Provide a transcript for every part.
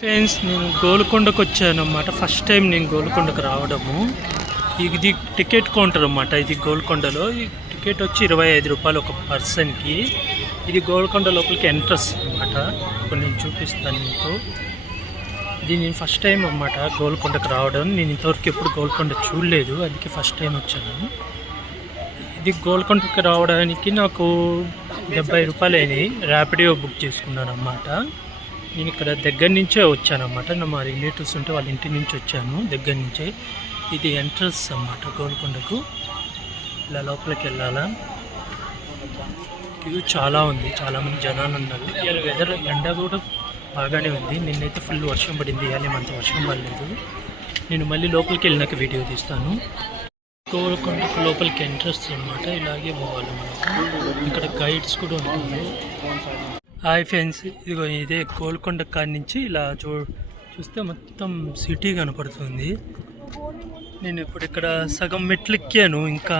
Friends నేను గోల్కొండకు వచ్చాను first time నేను గోల్కొండకు రావడము. ఇది టికెట్ కౌంటర్ అన్నమాట. ఇది గోల్కొండలో. ఈ టికెట్ వచ్చి ఇరవై ఐదు రూపాయలు ఒక పర్సన్కి ఇది గోల్కొండ లోపలికి ఎంట్రన్స్ అనమాట ఇప్పుడు నేను చూపిస్తాను మీకు. ఇది నేను ఫస్ట్ టైం అన్నమాట గోల్కొండకు రావడం. నేను ఇంతవరకు ఎప్పుడు గోల్కొండ చూడలేదు. అందుకే ఫస్ట్ టైం వచ్చాను. ఇది గోల్కొండకి రావడానికి నాకు డెబ్బై రూపాయలు అయినాయి. ర్యాపిడో బుక్ చేసుకున్నాను అన్నమాట. నేను ఇక్కడ దగ్గర నుంచే వచ్చాను నా మా రిలేటివ్స్ ఉంటే వాళ్ళ ఇంటి నుంచి వచ్చాను. దగ్గర నుంచే. ఇది ఎంట్రన్స్ అన్నమాట గోల్కొండకు. ఇలా లోపలికి వెళ్ళాలా? ఇది చాలా ఉంది. చాలామంది జనాలు ఉన్నారు. ఇవాళ వెదర్ ఎండ కూడా బాగానే ఉంది. నిన్నైతే ఫుల్ వర్షం పడింది. ఇవాళ అంత వర్షం పడలేదు. నేను మళ్ళీ లోపలికి వెళ్ళినాక వీడియో తీస్తాను. గోల్కొండకు లోపలికి ఎంట్రన్స్ అన్నమాట. ఇలాగే పోవాలి మనకు. ఇక్కడ గైడ్స్ కూడా ఉంటుంది హాయ్ ఫ్రెండ్స్ ఇదిగో ఇదే గోల్కొండ కాడి నుంచి ఇలా చూ చూస్తే మొత్తం సిటీ కనపడుతుంది. నేను ఇప్పుడు ఇక్కడ సగం మెట్లు ఎక్కాను ఇంకా.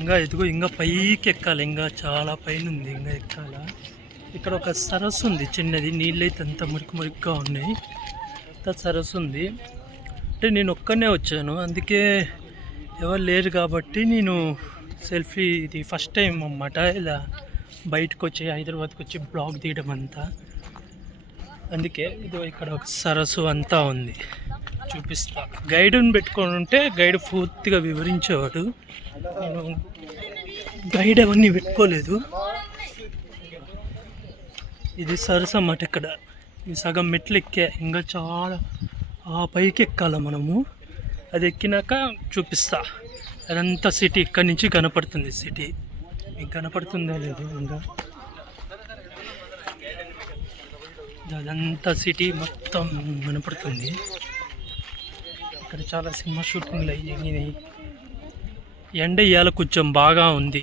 ఇంకా ఇదిగో ఇంకా పైకి ఎక్కాలి ఇంకా చాలా పైన ఉంది ఇంకా ఎక్కాల. ఇక్కడ ఒక సరస్సు ఉంది చిన్నది నీళ్ళైతే అంత మురికి మురికిగా ఉన్నాయి. అంత సరస్సు ఉంది. అంటే నేను ఒక్కనే వచ్చాను అందుకే ఎవరు లేరు కాబట్టి నేను సెల్ఫీ ఇది ఫస్ట్ టైం అన్నమాట ఇలా బయటకు వచ్చి హైదరాబాద్కి వచ్చి బ్లాగ్ తీయడం అంతా అందుకే ఇదో ఇక్కడ ఒక సరస్సు అంతా ఉంది. చూపిస్తా. గైడ్ని పెట్టుకొని ఉంటే గైడ్ పూర్తిగా వివరించేవాడు. నేను గైడ్ అవన్నీ పెట్టుకోలేదు. ఇది సరస్సు అన్నమాట ఇక్కడ. ఈ సగం మెట్లు ఎక్కే ఇంకా చాలా ఆ పైకి ఎక్కాల మనము. అది ఎక్కినాక చూపిస్తా. అదంతా సిటీ ఇక్కడి నుంచి కనపడుతుంది సిటీ. కనపడుతుందో లేదు ఇంకా అదంతా సిటీ మొత్తం కనపడుతుంది. ఇక్కడ చాలా సినిమా షూటింగ్లు అయ్యాయి ఎండ ఇవాళ కొంచెం బాగా ఉంది.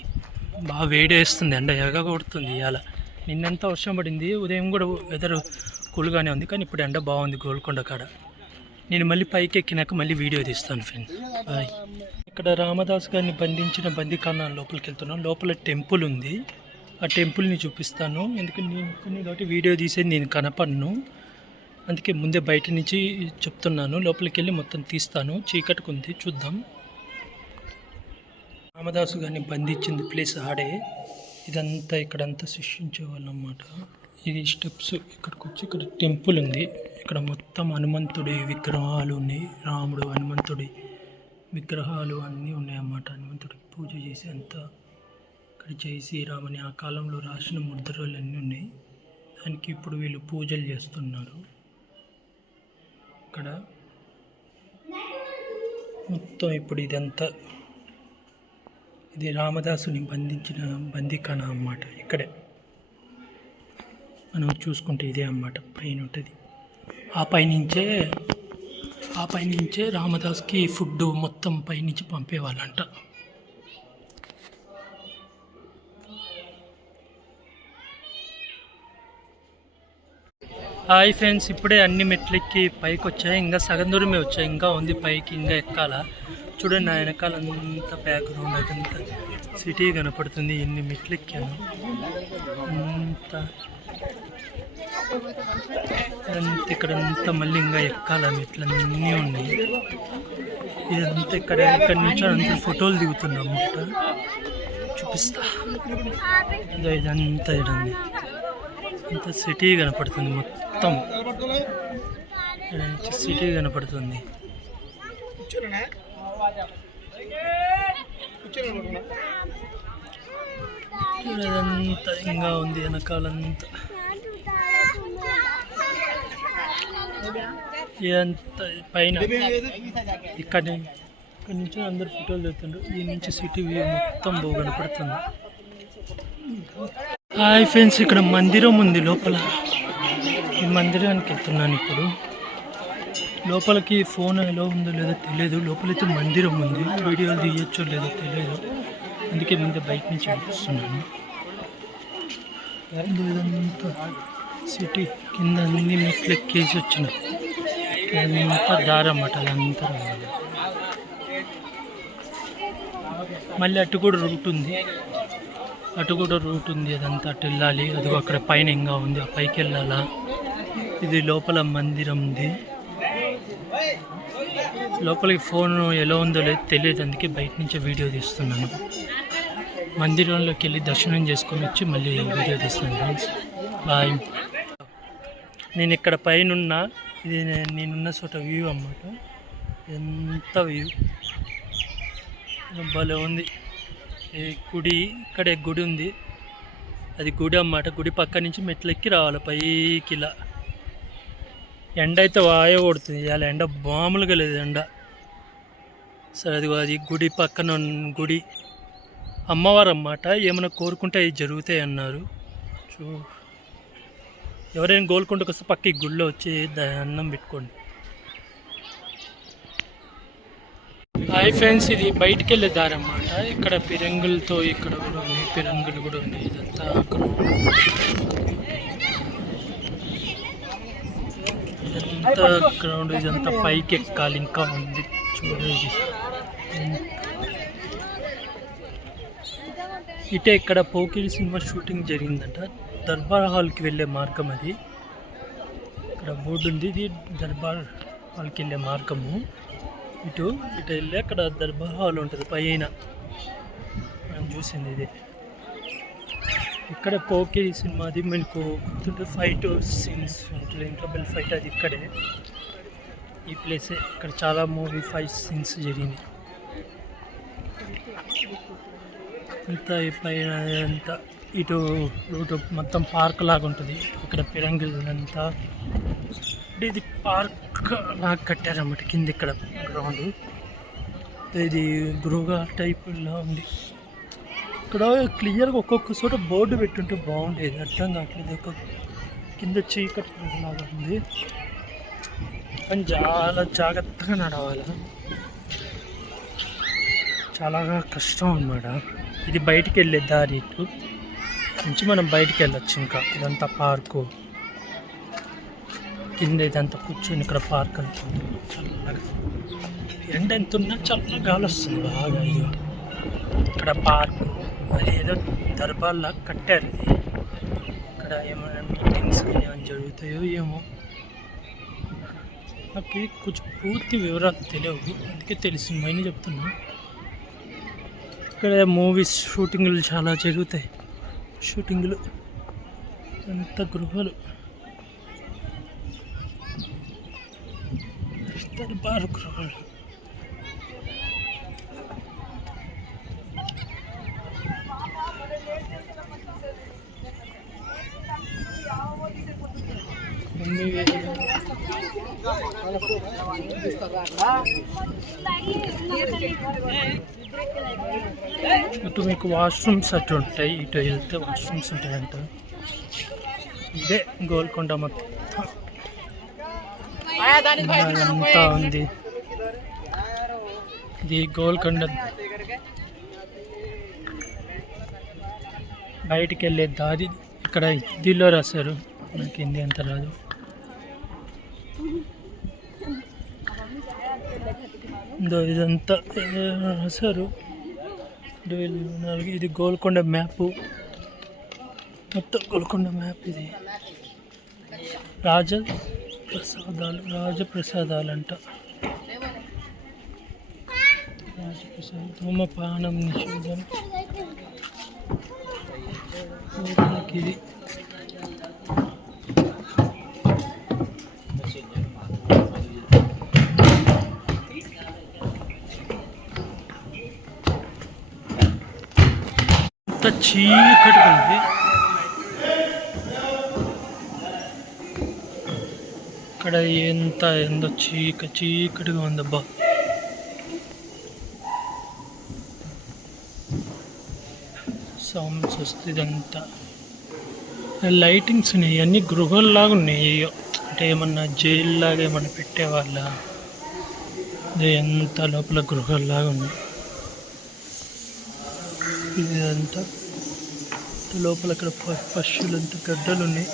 బాగా వేడేస్తుంది ఎండ ఎగ కొడుతుంది ఇవాళ నిన్నంతా వర్షం పడింది ఉదయం కూడా వెదర్ కూల్గానే ఉంది కానీ ఇప్పుడు ఎండ బాగుంది గోల్కొండ కాడ. నేను మళ్ళీ పైకి ఎక్కినాక మళ్ళీ వీడియో తీస్తాను ఫ్రెండ్స్ బాయ్ ఇక్కడ రామదాస్ గారిని బంధించిన బందీఖానా లోపలికి వెళ్తున్నాను లోపల టెంపుల్ ఉంది. ఆ టెంపుల్ని చూపిస్తాను. ఎందుకంటే నేను కొన్ని కాబట్టి వీడియో తీసేది నేను కనపడను. అందుకే ముందే బయట నుంచి చెప్తున్నాను. లోపలికి వెళ్ళి మొత్తం తీస్తాను. చీకటికుంది. చూద్దాం. రామదాసు గారిని బంధించింది ప్లేస్ ఆడే. ఇదంతా ఇక్కడంతా శిక్షించేవాళ్ళు అన్నమాట. ఇది స్టెప్స్. ఇక్కడికి వచ్చి ఇక్కడ టెంపుల్ ఉంది. ఇక్కడ మొత్తం హనుమంతుడి విగ్రహాలు ఉన్నాయి రాముడు హనుమంతుడి విగ్రహాలు అన్నీ ఉన్నాయన్నమాట. హనుమంతుడికి పూజ చేసి అంతా ఇక్కడ జై శ్రీరామని ఆ కాలంలో రాసిన ముద్రలు అన్నీ ఉన్నాయి. దానికి ఇప్పుడు వీళ్ళు పూజలు చేస్తున్నారు. ఇక్కడ మొత్తం ఇప్పుడు ఇదంతా ఇది రామదాసుని బంధించిన బందీఖాన అన్నమాట. ఇక్కడే. మనం చూసుకుంటే ఇదే అన్నమాట పైన ఉంటుంది. ఆ పైనుంచే ఆ పైనుంచే రామదాస్కి ఫుడ్ మొత్తం పైనుంచి పంపేవాళ్ళంట. హాయ్ ఫ్రెండ్స్ ఇప్పుడే అన్ని మెట్లెక్కి పైకి వచ్చాయి ఇంకా సగం దూరమే వచ్చాయి. ఇంకా ఉంది పైకి ఇంకా ఎక్కాల. చూడండి నా వెనకాల అంత బ్యాక్గ్రౌండ్ అదంతా. సిటీ కనపడుతుంది ఎన్ని మెట్లు ఎక్కాను అంత అంత ఇక్కడ అంతా మళ్ళీ ఇంకా ఎక్కాల మెట్లు అన్నీ ఉన్నాయి. ఇదంతా ఇక్కడ ఇక్కడ నుంచి అంతా ఫోటోలు దిగుతున్నాం అన్నమాట. చూపిస్తా. ఇదంతా ఇదండి ఇంత సిటీ కనపడుతుంది మొత్తం. ఇక్కడ నుంచి సిటీ కనపడుతుంది. ఇదంతా ఇంకా ఉంది వెనకాలంతా. ఇదంతా పైన. ఇక్కడ ఇక్కడ నుంచి అందరు ఫోటోలు దిగుతుండ్రు ఈ నుంచి సిటీ వ్యూ మొత్తం బాగా కనపడుతుంది హాయ్ ఫ్రెండ్స్ ఇక్కడ మందిరం ఉంది లోపల. ఈ మందిరానికి వెళ్తున్నాను ఇప్పుడు. లోపలికి ఫోన్ ఎలా ఉందో లేదో తెలియదు. లోపలైతే మందిరం ఉంది. వీడియోలు తీయచ్చో లేదో తెలియదు. అందుకే ముందే బైక్ నుంచి చూపిస్తున్నాను ఇదంతా సిటీ కింద అన్ని మెట్లు ఎక్కేసి వచ్చిన. ఇదంతా దారన్నమాట అదంతా రావాలి. మళ్ళీ అటు కూడా రూట్ ఉంది. అటు కూడా రూట్ ఉంది. అదంతా అటు వెళ్ళాలి. అదిగో అక్కడ పైన ఇంకా ఉంది. ఆ పైకి వెళ్ళాలా? ఇది లోపల మందిరం ఉంది. లోపలికి ఫోన్ ఎలా ఉందో లేదు తెలియదు అందుకే బయట నుంచి వీడియో తీస్తున్నాను. మందిరంలోకి వెళ్ళి దర్శనం చేసుకొని వచ్చి మళ్ళీ వీడియో తీస్తున్నాను ఫ్రెండ్స్ బాయ్ నేను ఇక్కడ పైన ఇది నేనున్న చోట వ్యూ అన్నమాట. ఎంత వ్యూ భలే ఉంది. ఈ గుడి ఇక్కడే గుడి ఉంది. అది గుడి అన్నమాట. గుడి పక్క నుంచి మెట్లెక్కి రావాలి పైకి ఇలా. ఎండ అయితే వాయ కొడుతుంది. ఇవాళ ఎండ మామూలుగా లేదు ఎండ. సరే అది అది గుడి పక్కన గుడి. అమ్మవారు అన్నమాట ఏమైనా కోరుకుంటే అవి జరుగుతాయి అన్నారు. చూ ఎవరైనా గోల్కొండకు వస్తే పక్క ఈ వచ్చి అన్నం పెట్టుకోండి. హాయ్ ఫ్రెండ్స్ ఇది బయటికి వెళ్ళే దారి అన్నమాట ఇక్కడ పిరంగులతో ఇక్కడ కూడా ఉన్నాయి పిరంగులు కూడా ఉన్నాయి ఇదంతా అక్కడ. ఇదంతా గ్రౌండ్ ఇదంతా పైకి ఎక్కాలి ఇంకా ఉంది చూడండి ఇటే ఇక్కడ పోకిరి సినిమా షూటింగ్ జరిగిందంట. దర్బార్ హాల్కి వెళ్ళే మార్గం అది. ఇక్కడ బోర్డు ఉంది ఇది దర్బార్ హాల్కి వెళ్ళే మార్గము. ఇటు ఇటు వెళ్ళి అక్కడ దర్బార్ హాల్ ఉంటుంది పైన మనం చూసింది ఇది. ఇక్కడ కోకే సినిమాది మనకు గుర్తుంటే ఫైట్ సీన్స్ ఉంటుంది. ఇంటర్బెల్ ఫైట్ అది ఇక్కడే. ఈ ప్లేసే ఇక్కడ చాలా మూవీ ఫైట్ సీన్స్ జరిగినాయి. అంతా ఈ పైన అంతా ఇటు ఇటు మొత్తం పార్క్ లాగా ఉంటుంది. ఇక్కడ పిరంగిలంతా అంటే ఇది పార్క్ లాగా కట్టారన్నమాట. కింద ఇక్కడ గ్రౌండ్ ఇది గృహ టైప్ లా ఉంది. ఇక్కడ క్లియర్గా ఒక్కొక్క చోట బోర్డు పెట్టుంటే బాగుండేది. అర్థం కావట్లేదు. ఒక కింద చీకటి లాగా ఉంది. కానీ చాలా జాగ్రత్తగా నడవాలి. చాలా కష్టం అన్నమాట. ఇది బయటికి వెళ్ళే దారి ఇటు. నుంచి మనం బయటికి వెళ్ళొచ్చు ఇంకా. ఇదంతా పార్కు కింద ఇదంతా కూర్చొని ఇక్కడ పార్క్ అనుకుంటుంది చల్లగా. ఎండ ఎంత ఉన్నా చల్లగా గాలి వస్తుంది. బాగా అయ్యో. ఇక్కడ పార్క్. అది ఏదో దర్బార్లా కట్టారు ఇది. ఇక్కడ ఏమైనా మీటింగ్స్ ఏమైనా జరుగుతాయో ఏమో. నాకు కొంచెం పూర్తి వివరాలు తెలియవు. అందుకే తెలిసిందని చెప్తున్నా. ఇక్కడ మూవీస్ షూటింగ్లు చాలా జరుగుతాయి. షూటింగ్లు అంత గృహాలు. దర్బార్ గృహాలు. ఇటు మీకు వాష్రూమ్స్ అటు ఉంటాయి ఇటు వెళ్తే వాష్రూమ్స్ ఉంటాయంట. ఇదే గోల్కొండ మొత్తం. అంతా ఉంది. ఇది గోల్కొండ. బయటికి వెళ్ళే దారి ఇక్కడ హిందీలో రాశారు. నాకు హిందీ అంత రాదు. ఇదంతా రాశారు. రెండు వేల ఇరవై నాలుగు. ఇది గోల్కొండ మ్యాప్. మొత్తం గోల్కొండ మ్యాప్ ఇది. రాజ ప్రసాదాలు రాజప్రసాదాలు అంట రాజప్రసాదం ధూమపానం నిషేధం. ఇది. చీకటిగా ఉంది ఇక్కడ ఎంత ఎంతో చీక చీకటిగా ఉందబ్బా. సౌండ్స్ వస్తుంది ఇదంతా లైటింగ్స్ ఉన్నాయి అన్ని గృహాల్లాగా ఉన్నాయి. అంటే ఏమన్నా జైలు లాగా ఏమన్నా పెట్టేవాళ్ళ? ఇది ఎంత లోపల గృహాల్లాగా ఉన్నాయి ఇదంతా లోపల అక్కడ ప- పశువులంతా గడ్డలు ఉన్నాయి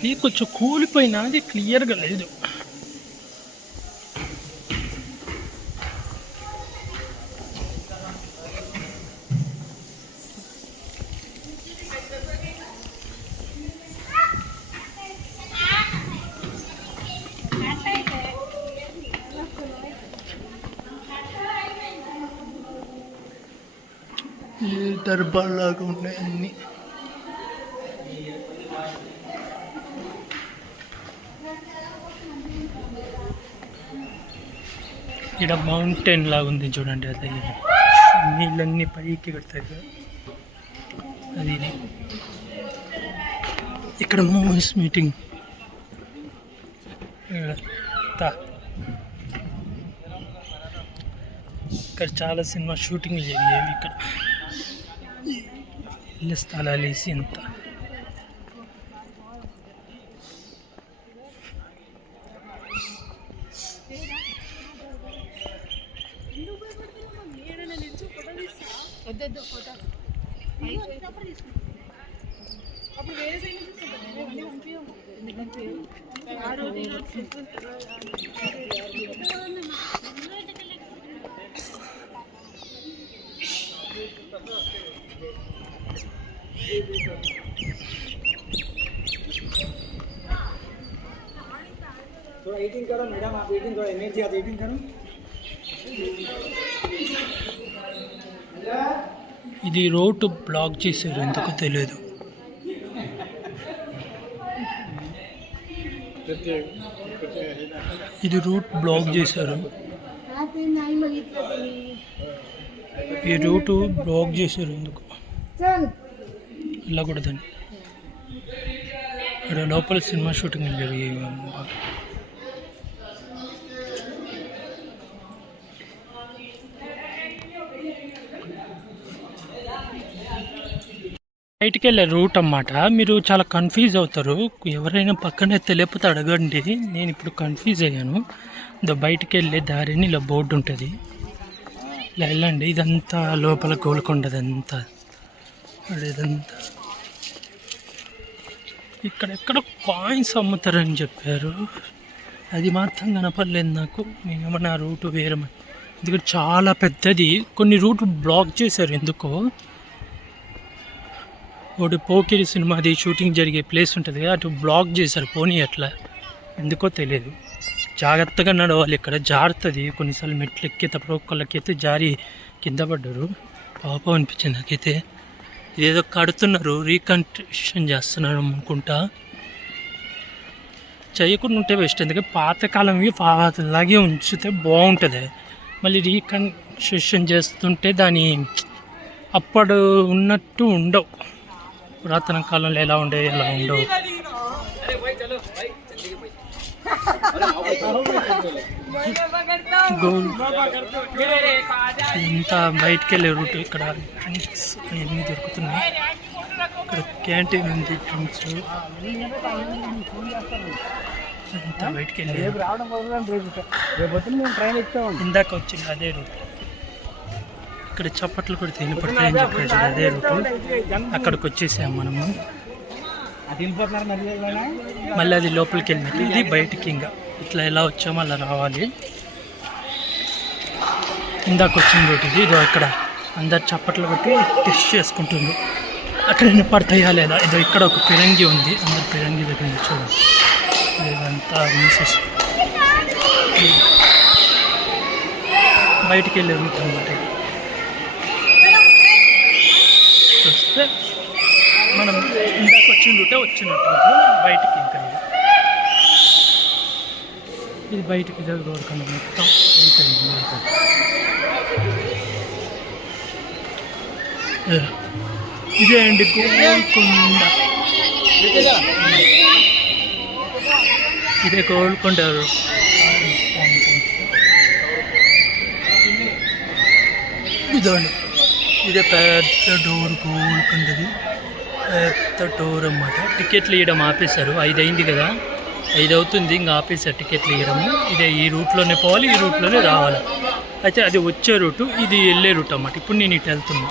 ఇది కొంచెం కూలిపోయినా అది క్లియర్గా లేదు ఈ దర్బార్ లాగా ఉన్నాయి అన్ని. ఇక్కడ మౌంటైన్ లాగా ఉంది చూడండి అది నీళ్ళన్నీ పైకి కడతాయి కదా. అది ఇక్కడ మూవీస్ మీటింగ్. ఇక్కడ చాలా సినిమా షూటింగ్లు జరిగేవి ఇక్కడ ఇళ్ళ స్థలాలు వేసి ఎంత వద్దొద్దు ఫోటో అప్పుడు వేరే సైడ్ నుంచి తీసుకుంటాను ఇవన్నీ పంపించము ఎందుకు పంపించము ఆ రోజు ఈ రోజు थोड़ा एडिटिंग करो मैडम आप एडिटिंग करो एनर्जी आप एडिटिंग करो ఇది రోడ్డు బ్లాక్ చేశారు ఎందుకో తెలియదు ఇది రూట్ బ్లాక్ చేశారు ते नाही बघितलं तुम्ही ఈ రూటు బ్లాక్ చేశారు ఎందుకు चल వెళ్ళకూడదని ఇక్కడ లోపల సినిమా షూటింగ్ జరిగేవి బయటికి వెళ్ళే రూట్ అన్నమాట. మీరు చాలా కన్ఫ్యూజ్ అవుతారు. ఎవరైనా పక్కనే తెలియకపోతే అడగండి. నేను ఇప్పుడు కన్ఫ్యూజ్ అయ్యాను. ఇదో బయటికి వెళ్ళే దారిని ఇలా బోర్డు ఉంటుంది. ఇలా వెళ్ళండి. ఇదంతా లోపల గోల్కొండదంతా. అంతా ఇదంతా. ఇక్కడెక్కడ కాయిన్స్ అమ్ముతారని చెప్పారు. అది మాత్రం కనపడలేదు నాకు. ఏమన్నా రూటు వేరే ఎందుకంటే చాలా పెద్దది. కొన్ని రూట్ బ్లాక్ చేశారు ఎందుకో. ఒకటి పోకిరి సినిమాది షూటింగ్ జరిగే ప్లేస్ ఉంటుంది కదా అటు బ్లాక్ చేశారు పోనీ అట్లా. ఎందుకో తెలియదు. జాగ్రత్తగా నడవాలి ఇక్కడ జారుతుంది. కొన్నిసార్లు మెట్లు ఎక్కేటప్పుడు ఒక్కళ్ళకైతే జారి కింద పడ్డారు. పాపం అనిపించింది నాకైతే. ఇదేదో కడుతున్నారు రీకన్స్ట్రక్షన్ చేస్తున్నారు అనుకుంటా. చేయకుండా ఉంటే బెస్ట్ ఎందుకంటే పాతకాలంవి పాతలాగే ఉంచితే బాగుంటుంది. మళ్ళీ రీకన్స్ట్రక్షన్ చేస్తుంటే దాని అప్పుడు ఉన్నట్టు ఉండవు. పురాతన కాలంలో ఎలా ఉండేవి ఎలా ఉండవు. ఇంత బయటికి వెళ్ళే రూట్ ఇక్కడ డ్రింక్స్ అన్నీ దొరుకుతున్నాయి. ఇక్కడ క్యాంటీన్ ఉంది డ్రింక్స్. ఇంత బయటికి వెళ్ళి రావడం రేపు మేము ట్రైన్ ఇస్తాం ఇందాక వచ్చింది అదే రూట్. ఇక్కడ చప్పట్లు కూడా తినపడతాయని చెప్పారు అదే రూట్ అక్కడికి వచ్చేసాం మనము. మళ్ళీ అది లోపలికి వెళ్ళినట్టు ఇది బయటికి ఇంకా ఇట్లా ఎలా వచ్చామో అలా రావాలి. ఇందాక వచ్చిన రూట్ ఇది. ఇదో ఇక్కడ అందరు చప్పట్లు కొట్టి టెస్ట్ చేసుకుంటుంది అక్కడ ఎన్ని పడతాయా లేదా? ఇదో ఇక్కడ ఒక పిరంగి ఉంది. అందరు పిరంగి దగ్గర ఉంది చూడండి ఇదంతా మూసేసి. బయటికి వెళ్ళే రూట్ అనమాట ఇది. వస్తే మనం ఇందాక వచ్చిన వచ్చినట్టు బయటికి ఇంకా ఇది. బయటికి దగ్గర మొత్తం అయిపోయింది ఇదే. అండి గోల్కొండ. ఇదే గోల్కొండ ఇదండి ఇదే పెద్ద డోర్ గోల్కొండది పెద్ద డోర్ అన్నమాట. టికెట్లు ఇవ్వడం ఆపేశారు. ఐదు అయింది కదా. ఐదు అవుతుంది ఇంకా ఆపేశారు టికెట్లు ఇవ్వడము ఇదే ఈ రూట్లోనే పోవాలి ఈ రూట్లోనే రావాలి. అయితే అది వచ్చే రూటు ఇది వెళ్ళే రూట్ అన్నమాట. ఇప్పుడు నేను ఇటు వెళ్తున్నా.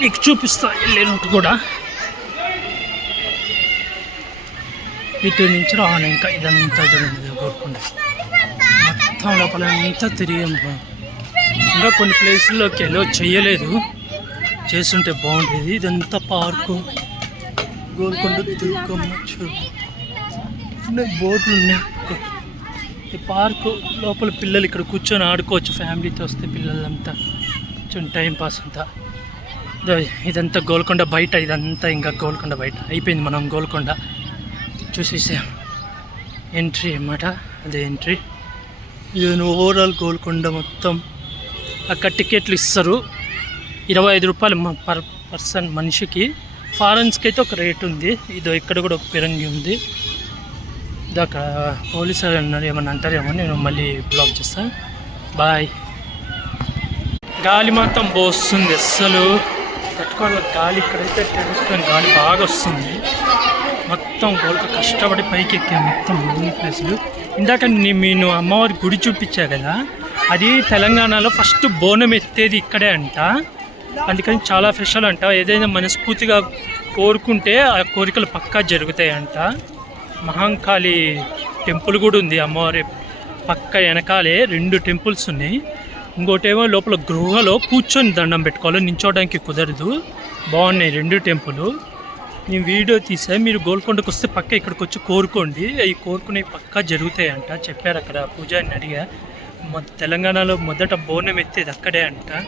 మీకు చూపిస్తా వెళ్ళే రూట్ కూడా. ఇటు నుంచి రావాలి ఇంకా ఇదంతా జరిగింది కోరుకుండా మొత్తం లోపల అంతా తిరిగాం ఇంకా కొన్ని ప్లేసుల్లోకి వెళ్ళో చేయలేదు. చేస్తుంటే బాగుండేది. ఇదంతా పార్కు. గోల్కొండ దుర్గమ్మ చూడు ఉన్నాయి ఉన్నాయి. ఈ పార్కు లోపల పిల్లలు ఇక్కడ కూర్చొని ఆడుకోవచ్చు. ఫ్యామిలీతో వస్తే పిల్లలంతా. కొంచెం టైం పాస్ అంతా. ఇదంతా గోల్కొండ బయట ఇదంతా ఇంకా గోల్కొండ బయట. అయిపోయింది మనం గోల్కొండ. చూసేసాం ఎంట్రీ అన్నమాట. అదే ఎంట్రీ ఇది ఓవరాల్ గోల్కొండ మొత్తం. అక్కడ టికెట్లు ఇస్తారు. ఇరవై ఐదు రూపాయలు పర్ పర్సన్ మనిషికి. ఫారెన్స్కి అయితే ఒక రేట్ ఉంది. ఇదో ఇక్కడ కూడా ఒక పిరంగి ఉంది. ఇది అక్కడ పోలీసులు అన్నారు ఏమన్నా అంటారేమో నేను మళ్ళీ బ్లాక్ చేస్తాను బాయ్. గాలి మాత్రం పోస్తుంది అస్సలు. తట్టుకోవాలి గాలి ఇక్కడైతే తెలుస్తుంది. గాలి బాగా వస్తుంది. మొత్తం గోల్క కష్టపడి పైకి ఎక్కాను మొత్తం అన్ని ప్లేసులు ఇందాక నేను అమ్మవారి గుడి చూపించా కదా? అది తెలంగాణలో ఫస్ట్ బోనం ఎత్తేది ఇక్కడే అంట. అందుకని చాలా స్పెషల్ అంట. ఏదైనా మనస్ఫూర్తిగా కోరుకుంటే ఆ కోరికలు పక్కా జరుగుతాయంట. మహంకాళి టెంపుల్ కూడా ఉంది అమ్మవారి పక్క వెనకాలే రెండు టెంపుల్స్ ఉన్నాయి. ఇంకోటేమో లోపల గృహలో కూర్చొని దండం పెట్టుకోవాలి. నించోవడానికి కుదరదు. బాగున్నాయి రెండు టెంపుల్. నేను వీడియో తీసా. మీరు గోల్కొండకు వస్తే పక్క ఇక్కడికి వచ్చి కోరుకోండి. అవి కోరుకునే పక్కా జరుగుతాయంట. చెప్పారు అక్కడ పూజారిని అడిగా. తెలంగాణలో మొదట బోనం ఎత్తేది అక్కడే అంట.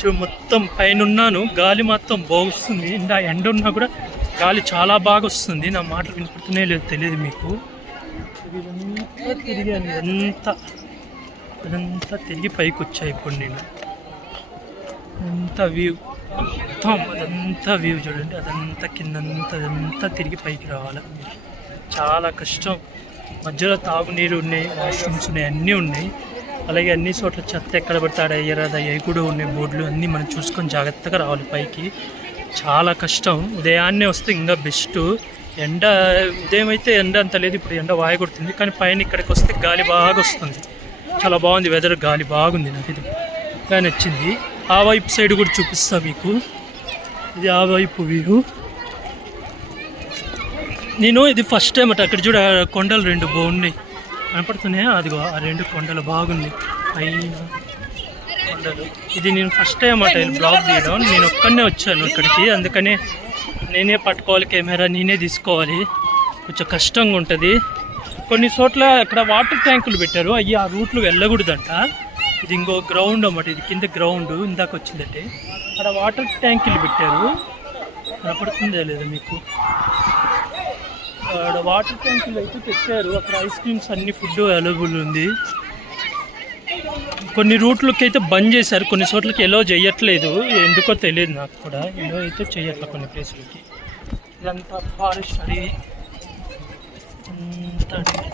చూ మొత్తం పైన ఉన్నాను గాలి మొత్తం బాగుస్తుంది ఇందా ఎండ ఉన్నా కూడా గాలి చాలా బాగా వస్తుంది. నా మాటలు వినపడుతున్నాయో లేదో తెలియదు మీకు. తిరిగాను. ఇదంతా అదంతా తిరిగి పైకి వచ్చాయి ఇప్పుడు నేను. అంతా వ్యూ. మొత్తం అదంతా వ్యూ చూడండి. అదంతా కిందంతా అదంతా తిరిగి పైకి రావాలి. చాలా కష్టం. మధ్యలో తాగునీరు ఉన్నాయి వాష్రూమ్స్ ఉన్నాయి అన్నీ ఉన్నాయి. అలాగే అన్ని చోట్ల చెత్త ఎక్కడ పడతాడు అయ్యరాదు వేయరాదు కూడా ఉన్నాయి బోర్డులు అన్నీ మనం చూసుకొని జాగ్రత్తగా రావాలి పైకి. చాలా కష్టం. ఉదయాన్నే వస్తే ఇంకా బెస్ట్. ఎండ ఉదయం అయితే ఎండ అంత లేదు. ఇప్పుడు ఎండ వాయ కొడుతుంది. కానీ పైన ఇక్కడికి వస్తే గాలి బాగా వస్తుంది. చాలా బాగుంది వెదర్ గాలి బాగుంది నాకు ఇది. బాగా నచ్చింది. ఆ వైపు సైడ్ కూడా చూపిస్తా మీకు. ఇది ఆ వైపు వ్యూ. నేను ఇది ఫస్ట్ టైం అట. అక్కడ చూడ కొండలు రెండు బాగున్నాయి. కనపడుతున్నాయా అదిగో ఆ రెండు కొండలు బాగుంది. అయినా కొండలు. ఇది నేను ఫస్ట్ టైం అట బ్లాగ్ తీయడం. నేను ఒక్కడనే వచ్చాను ఇక్కడికి. అందుకనే నేనే పట్టుకోవాలి కెమెరా నేనే తీసుకోవాలి. కొంచెం కష్టంగా ఉంటుంది. కొన్ని చోట్ల అక్కడ వాటర్ ట్యాంకులు పెట్టారు. అవి ఆ రూట్లు వెళ్ళకూడదంట. ఇది ఇంకో గ్రౌండ్ అన్నమాట. ఇది కింద గ్రౌండ్. ఇందాక వచ్చిందంటే. అక్కడ వాటర్ ట్యాంకులు పెట్టారు. కనపడుతుందా లేదా మీకు? అక్కడ వాటర్ ట్యాంకులు అయితే పెట్టారు. అక్కడ ఐస్ క్రీమ్స్ అన్ని ఫుడ్ అవైలబుల్ ఉంది. కొన్ని రూట్లకి అయితే బంద్ చేశారు. కొన్ని చోట్లకి ఎలో చేయట్లేదు. ఎందుకో తెలియదు నాకు కూడా. ఎలో అయితే చేయట్లేదు కొన్ని ప్లేసులకి. ఇదంతా ఫారెస్ట్ అడవి. అంతా అడవి.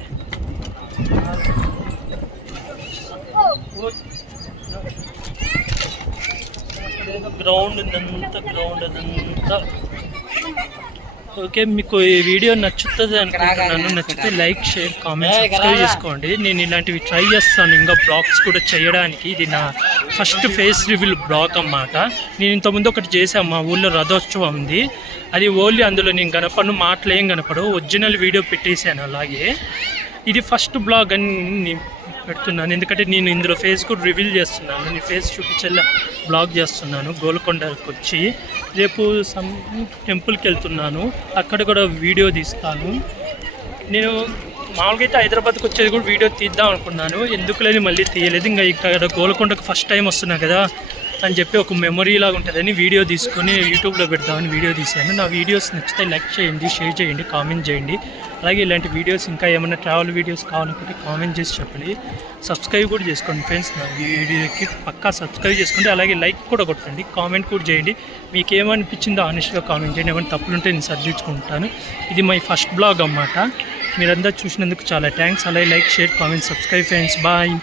అక్కడేదో గ్రౌండ్ ఉందంతా గ్రౌండ్ అదంతా ఓకే మీకు ఈ వీడియో నచ్చుతుంది అనుకుంటున్నాను. నచ్చితే లైక్ షేర్ కామెంట్ సబ్స్క్రైబ్ చేసుకోండి. నేను ఇలాంటివి ట్రై చేస్తాను. ఇంకా బ్లాగ్స్ కూడా చేయడానికి. ఇది నా ఫస్ట్ ఫేస్ రివీల్ బ్లాగ్ అన్నమాట. నేను ఇంతకుముందు ఒకటి చేశాను. మా ఊళ్ళో రథోత్సవం ఉంది. అది ఓన్లీ అందులో నేను కనపడను మాటలు ఏం కనపడవు. ఒరిజినల్ వీడియో పెట్టేశాను అలాగే. ఇది ఫస్ట్ బ్లాగ్ అని పెడుతున్నాను. ఎందుకంటే నేను ఇందులో ఫేస్ కూడా రివీల్ చేస్తున్నాను. నేను ఫేస్ చూపించేలా బ్లాగ్ చేస్తున్నాను. గోల్కొండకు వచ్చి రేపు సమ్ టెంపుల్కి వెళ్తున్నాను. అక్కడ కూడా వీడియో తీస్తాను. నేను మామూలుగా అయితే హైదరాబాద్కి వచ్చేది కూడా వీడియో తీద్దాం అనుకున్నాను. ఎందుకు లేదు మళ్ళీ తీయలేదు. ఇంకా ఇక్కడ గోల్కొండకు ఫస్ట్ టైం వస్తున్నా కదా. అని చెప్పి ఒక మెమొరీ లాగా ఉంటుందని వీడియో తీసుకొని యూట్యూబ్లో పెడదామని వీడియో తీశాను. నా వీడియోస్ నచ్చితే లైక్ చేయండి షేర్ చేయండి కామెంట్ చేయండి. అలాగే ఇలాంటి వీడియోస్ ఇంకా ఏమైనా ట్రావెల్ వీడియోస్ కావాలనుకుంటే కామెంట్ చేసి చెప్పండి. సబ్స్క్రైబ్ కూడా చేసుకోండి ఫ్రెండ్స్ నా వీడియోకి పక్కా సబ్స్క్రైబ్ చేసుకోండి. అలాగే లైక్ కూడా కొట్టండి కామెంట్ కూడా చేయండి. మీకు ఏమనిపించిందో ఆనెస్ట్గా కామెంట్ చేయండి. ఏమైనా తప్పులుంటే నేను సర్దించుకుంటాను. ఇది మై ఫస్ట్ బ్లాగ్ అన్నమాట. మీరందరూ చూసినందుకు చాలా థ్యాంక్స్ అలాగే like share comment subscribe friends bye